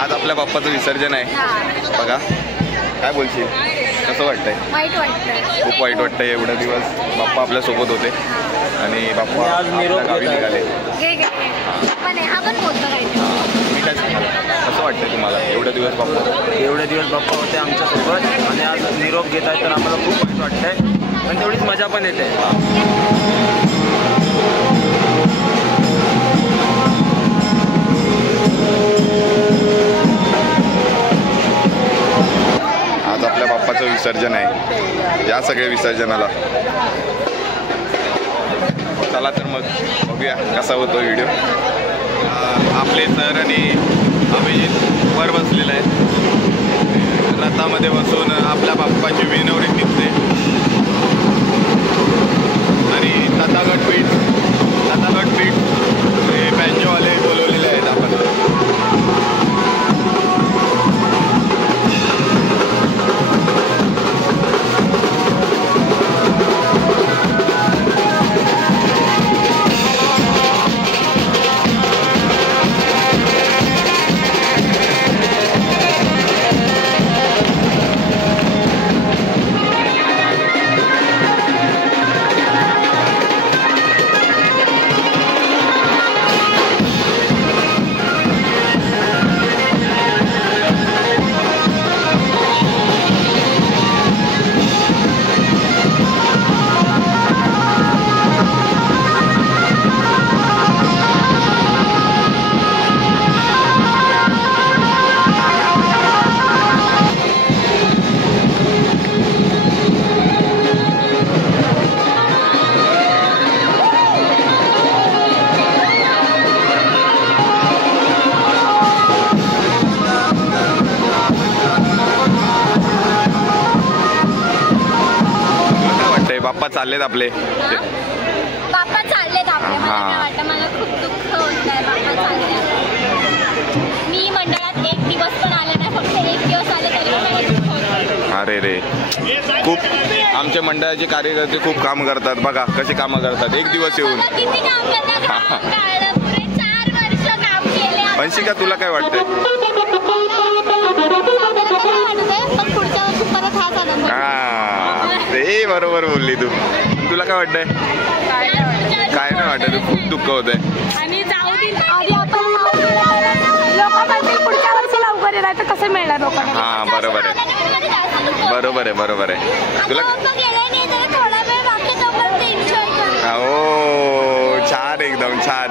आज आपल्या बाप्पाचं विसर्जन आहे बघा, काय बोलशील, कसं वाटतंय? वाईट वाटतंय, खूप वाईट वाटतंय. एवढे दिवस बाप्पा आपल्यासोबत होते आणि बाप्पा आज गावी निघाले. मी काय सांगाल, कसं वाटतंय तुम्हाला? एवढे दिवस बाप्पा होते आमच्यासोबत आणि आज निरोप घेत आहेत, तर आम्हाला खूप वाईट वाटतंय, पण तेवढीच मजा पण येते. आज आपल्या बाप्पाचं विसर्जन आहे. या सगळ्या विसर्जनाला चला तर मग बघूया कसा होतो व्हिडिओ. आपले सर आणि अभिजित वर बसलेला आहे. रथामध्ये बसून आपल्या बाप्पाची विनवणी निघते आणि तथागत पीठ हे बँजोवाले बोलवलेले आहेत आपण. बाप्पा चाललेत आपले. बाप्पा चाललेत आपले. मला वाटतं, मला खूप दुःख होतंय. बाप्पा चालले. मी मंडळात एक दिवस पण आले नाही, फक्त एक दिवस आले तरी मला दुःख होतं. अरे रे, खूप आमच्या मंडळाचे कार्यकर्ते खूप काम करतात बघा, कसे काम करतात. एक दिवस येऊन किती काम करतात. 4 वर्ष काम केले. वंशिका, तुला काय वाटतंय? पण पुढच्या वर्षी परत हाच आनंद. ते बरोबर बोलली तू. तुला काय वाटतंय? काय नाही वाटत, खूप दुःख होतंय. आणि जाऊ दे, आधी आपण लोकांमध्ये पुढच्या वर्षी लवकर येणार तर कसं मिळणार लोकांना? हा बरोबर आहे. तुला थोडा वेळ बाकी तोपर्यंत एन्जॉय कर. हो, छान, एकदम छान.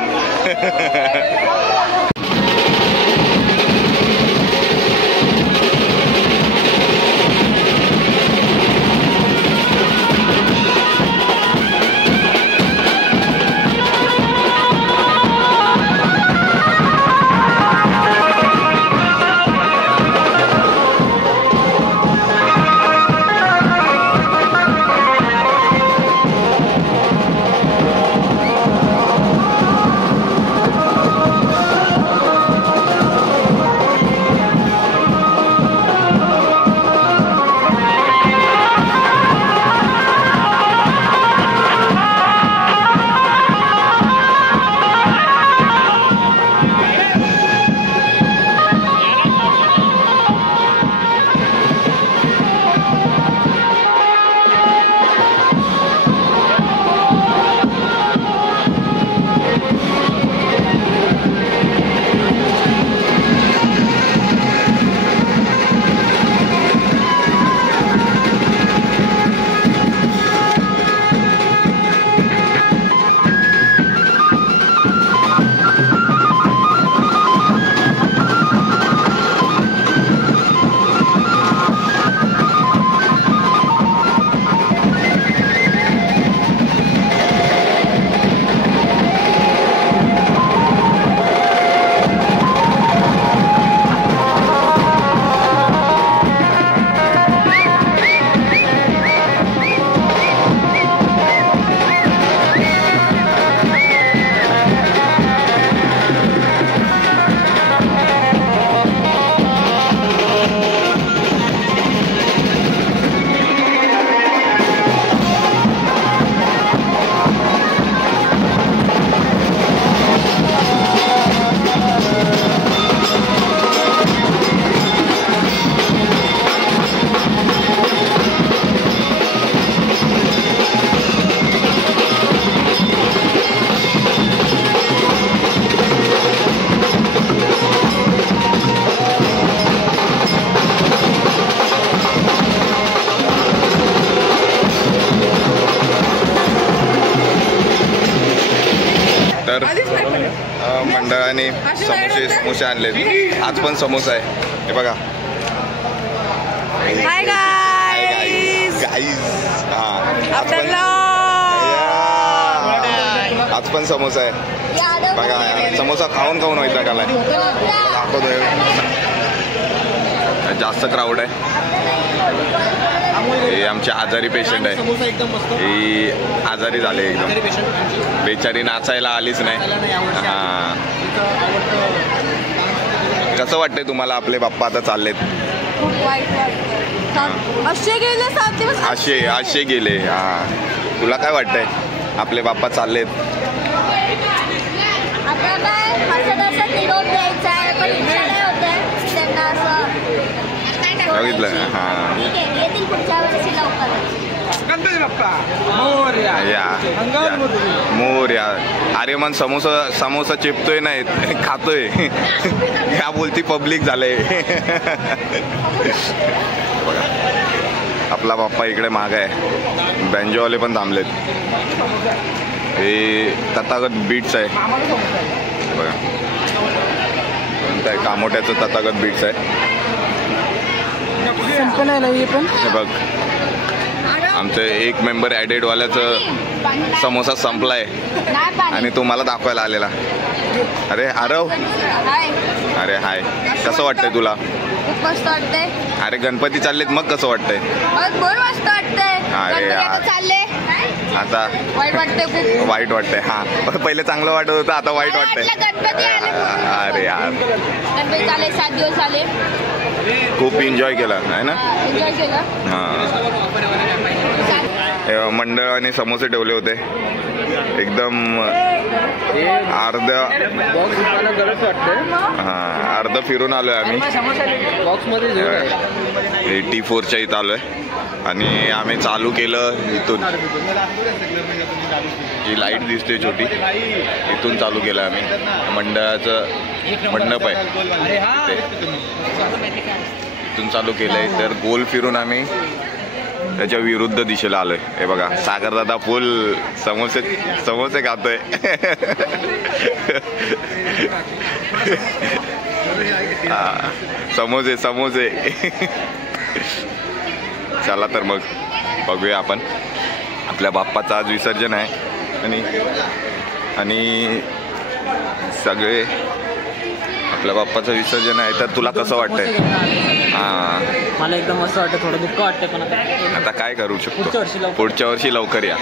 मंडळाने समोसे आणलेत. आज पण समोसा आहे. हे बघा. Hi guys. आज पण समोसा आहे बघा. समोसा खाऊन खाऊन व्हायचा काला दाखवतोय. जास्त क्राऊड आहे. हे आमचे आजारी पेशंट आहे. ही आजारी झाले एकदम. बेचारी नाचायला आलीच नाही. हां, कसं वाटतंय तुम्हाला? आपले बाप्पा आता चाललेत. असे गेले. हां, तुला काय वाटतंय? आपले बाप्पा चाललेत. आता काय असं निरोप द्यायचा आहे पण इच्छा नाही होते त्यांना असं बघितलं. हां, ठीक आहे, येतील पुढच्या वर्षी लवकर. मोर्या. अरे मन समोसा चिपतोय नाही खातोय. ह्या बोलती पब्लिक झालंय. बघा आपला बाप्पा इकडे माग आहे. बँजोवाले पण थांबलेत. हे तथागत बीट्स आहे बघा. कोणतं आहे? कामोट्याचं तथागत बीट्स आहे. हे बघ, आमचं एक मेंबर ॲडेड वाल्याचं समोसा संपलाय आणि तो मला दाखवायला आलेला. अरे आरव, अरे हाय, कसं वाटतंय तुला? खूप मस्त वाटतंय. अरे गणपती चाललेत, मग कसं वाटतंय? मस्त वाटतंय. अरे यार, चालले आता वाईट वाटतंय. खूप वाईट वाटतंय. हा, पहिले चांगलं वाटत होतं, आता वाईट वाटतंय. गणपती आले. अरे यार, गणपती आले, 7 दिवस आले. खूप एन्जॉय केला आहे ना? एन्जॉय केलं. हां, मंडळाने समोसे ठेवले होते एकदम अर्ध फिरून आलोय आम्ही. T4च्या इथं आलोय आणि आम्ही चालू केलं इथून. ही लाईट दिसते छोटी, इथून चालू केलं आम्ही. मंडळाचं मंडप आहे ते, इथून चालू केलंय. तर गोल फिरून आम्ही त्याच्या विरुद्ध दिशेला आलोय. हे बघा, सागर दादा फुल समोसे खातोय. समोसे. चला तर मग बघूया आपण. आपल्या बाप्पाचं आज विसर्जन आहे आणि सगळे आपल्या बाप्पाचं विसर्जन आहे. तर तुला कसं वाटतंय? हां, मला एकदम मस्त वाटतं. थोडं दुःख वाटतं पण आता काय करू शकतो? पुढच्या वर्षी लवकर या.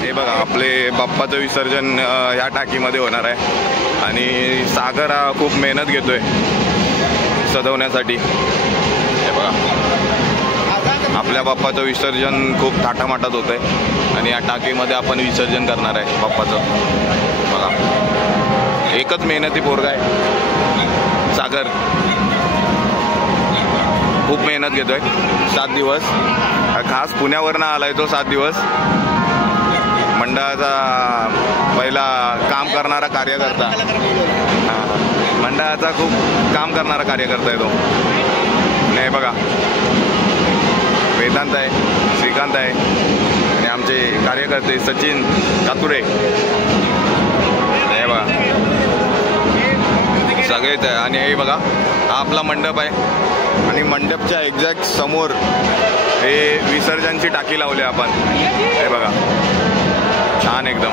हे बघा, आपले बाप्पाचं विसर्जन ह्या टाकीमध्ये होणार आहे आणि सागर हा खूप मेहनत घेतोय सजवण्यासाठी. हे बघा, आपल्या बाप्पाचं विसर्जन खूप थाटामाटात होत आहे आणि या टाकीमध्ये आपण विसर्जन करणार आहे बाप्पाचं. बघा, एकच मेहनती पोरगा आहे सागर. खूप मेहनत घेतोय. 7 दिवस खास पुण्यावरनं आलाय तो. 7 दिवस मंडळाचा पहिला काम करणारा कार्यकर्ता. हां, मंडळाचा खूप काम करणारा कार्यकर्ता आहे तो. नाही बघा, वेदांत आहे, श्रीकांत आहे आणि आमचे कार्यकर्ते सचिन कातुरे. हे बघा, सगळेच आहे. आणि हे बघा, हा आपला मंडप आहे आणि मंडपच्या एक्झॅक्ट समोर हे विसर्जनची टाकी लावली आपण. हे बघा, छान एकदम.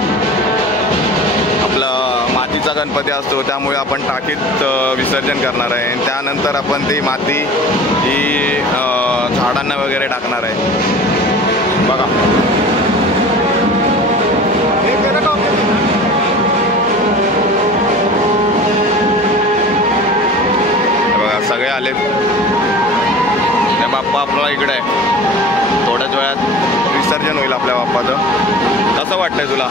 आपला मातीचा गणपती असतो त्यामुळे आपण टाकीत विसर्जन करणार आहे. आणि त्यानंतर आपण ती माती ही झाडांना वगैरे टाकणार आहे. बघा, बघा सगळे आलेत. हे बाप्पा आपला इकडे आहे. थोड्याच वेळात विसर्जन होईल आपल्या बाप्पाचं. कसं वाटतंय तुला?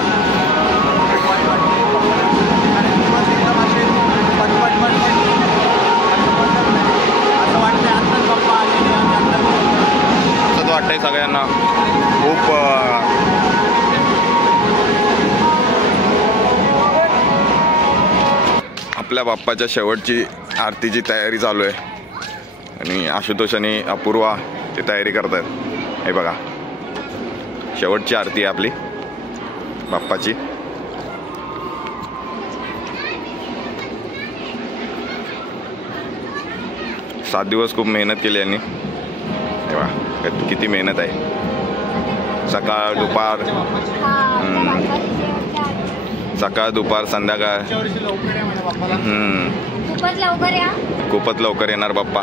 असंच वाटतंय सगळ्यांना. खूप आपल्या बाप्पाच्या शेवटची आरतीची तयारी चालू आहे आणि आशुतोष आणि अपूर्वा ती तयारी करतायत. हे बघा, शेवटची आरती आहे आपली बाप्पाची. 7 दिवस खूप मेहनत केली यांनी. तेव्हा किती मेहनत आहे. सकाळ दुपार सकाळ दुपार संध्याकाळ. खूपच लवकर या. खूपच लवकर येणार बाप्पा.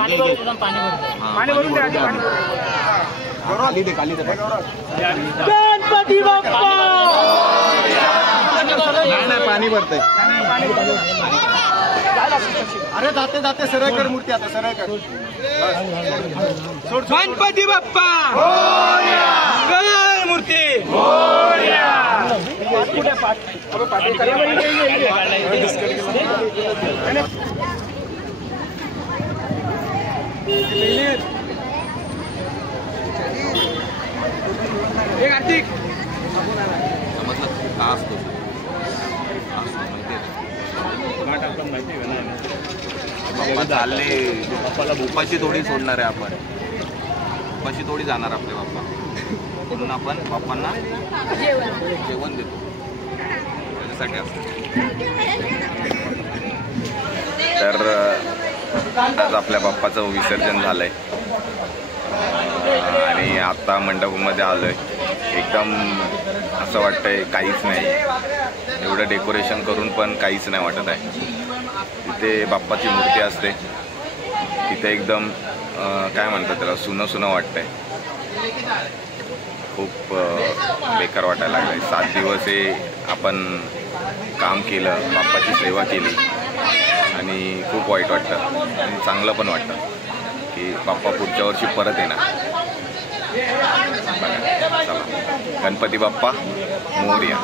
पाणी भरून गणपती बाप्पा. नाही पाणी भरतंय. अरे जाते जाते सरळ कर मूर्ती. आता सरळ कर. गणपती बाप्पा मूर्ती. कार्तिक चालले उपाशी थोडी सोडणार आहे आपण. उपाशी थोडी जाणार आपले बाप्पा. म्हणून आपण बाप्पांना जेवण देतो. त्याच्यासाठी असतं. तर आज आपल्या बाप्पाचं विसर्जन झालंय आणि आता मंडपामध्ये आलोय. एकदम असं वाटतंय काहीच नाही. एवढं डेकोरेशन करून पण काहीच नाही वाटत आहे. तिथे बाप्पाची मूर्ती असते. तिथे एकदम काय म्हणतात त्याला सुनं सुनं वाटतंय. खूप बेकार वाटायला लागलं आहे. 7 दिवस हे आपण काम केलं, बाप्पाची सेवा केली आणि खूप वाईट वाटतं आणि चांगलं पण वाटतं की बाप्पा पुढच्या वर्षी परत येणार. बघा चला, गणपती बाप्पा मोरया.